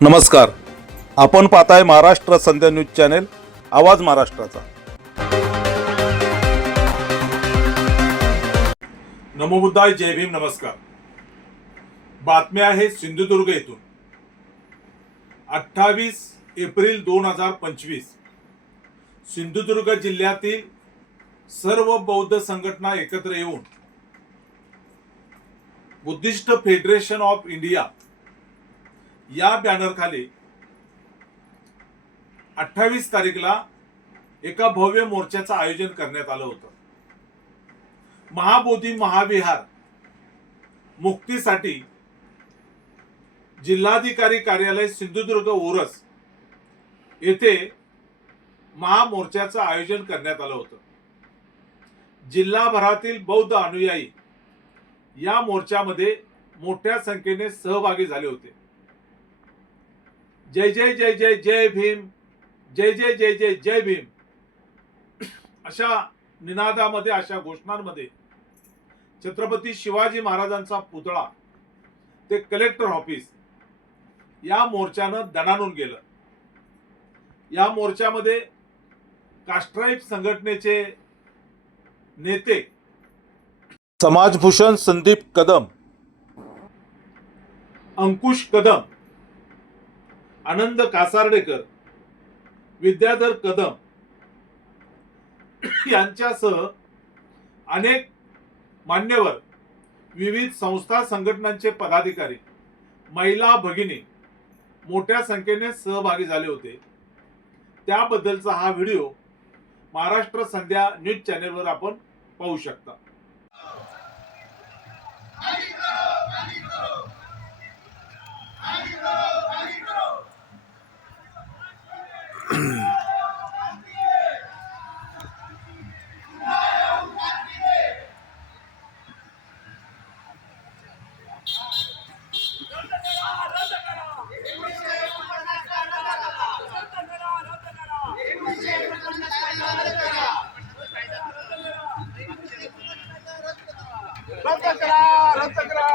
नमस्कार. आपण पाहताय महाराष्ट्र संध्या न्यूज चॅनेल आवाज महाराष्ट्राचा. नमोबुद्धाय जय भीम नमस्कार. बातम्या आहे सिंधुदुर्ग येथून अठ्ठावीस एप्रिल दोन हजार पंचवीस. सिंधुदुर्ग जिल्ह्यातील सर्व बौद्ध संघटना एकत्र येऊन बुद्धिस्ट फेडरेशन ऑफ इंडिया या बॅनरखाली अठ्ठावीस तारीखला एका भव्य मोर्चाचं आयोजन करण्यात आलं होतं. महाबोधी महाविहार मुक्तीसाठी जिल्हाधिकारी कार्यालय सिंधुदुर्ग ओरस येथे महामोर्चाचं आयोजन करण्यात आलं होतं. जिल्हाभरातील बौद्ध अनुयायी या मोर्चामध्ये मोठ्या संख्येने सहभागी झाले होते. जय जय जय जय जय भीम. जय जय जय जय जय भीम. अशा निनादामध्ये अशा घोषणांमध्ये छत्रपती शिवाजी महाराजांचा पुतळा ते कलेक्टर ऑफिस या मोर्चानं दणानून गेलं. या मोर्चामध्ये कास्ट्राईब संघटनेचे नेते समाजभूषण संदीप कदम अंकुश कदम आनंद कासार्डेकर विद्याधर कदम यांच्यासह अनेक मान्यवर विविध संस्था संघटनांचे पदाधिकारी महिला भगिनी मोठ्या संख्येने सहभागी झाले होते. त्याबद्दलचा हा व्हिडिओ महाराष्ट्र संध्या न्यूज चॅनेलवर आपण पाहू शकता. रद्द करा रद्द करा.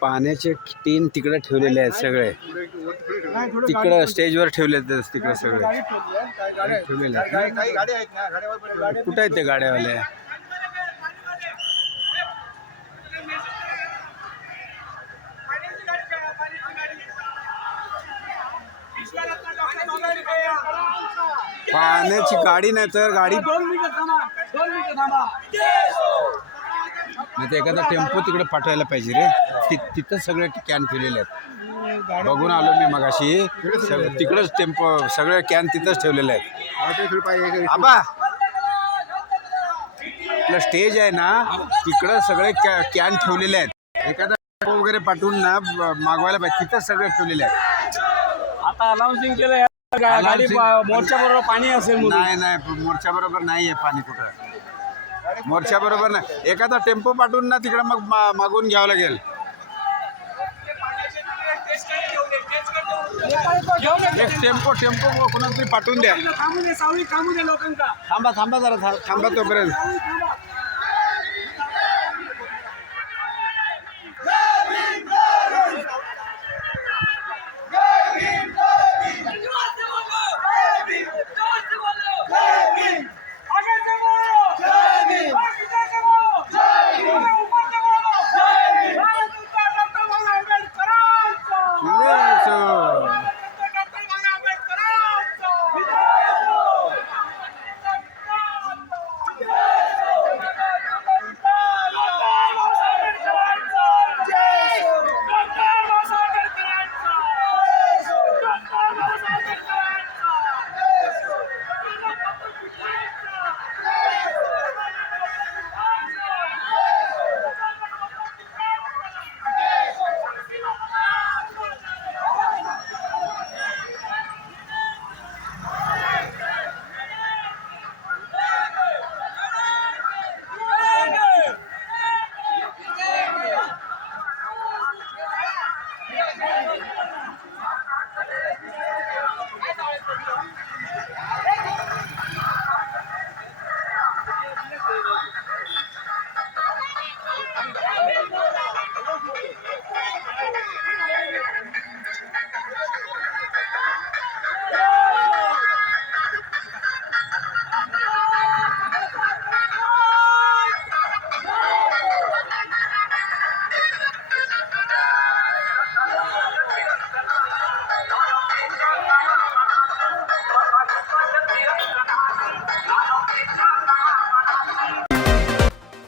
पाण्याचे टीन तिकडे ठेवलेले आहेत सगळे. तिकडं स्टेजवर ठेवले आहेत तिकडे सगळे. ठेवलेले आहेत. कुठे आहेत ते गाड्यावाले? पाण्याची गाडी नाही तर गाडी नाही तर एखादा टेम्पो तिकडे पाठवायला पाहिजे रे. तिथं सगळे कॅन ठेवलेले आहेत. बघून आलो मी मगाशी. तिकडंच टेम्पो सगळे कॅन तिथंच ठेवलेले आहेत. आबा! आपलं स्टेज आहे ना तिकडं सगळे कॅ कॅन ठेवलेले आहेत. एखादा टेम्पो वगैरे पाठवून ना मागवायला पाहिजे. तिथंच सगळे ठेवलेले आहेत. आता अनाउन्सिंग केलं गा- गाडी मोर्चा बरोबर पाणी असेल म्हणून. नाही नाही मोर्चा बरोबर नाही आहे पाणी कुठं. मोर्चा बरोबर नाही. एखादा टेम्पो पाठवून ना तिकडं मग मा- मागवून घ्यावं लागेल. एक टेम्पो टेम्पो कोणाला तरी पाठवून द्या. थांबू दे थांबू दे लोकांका थांबा थांबा जरा था- थांबा तोपर्यंत.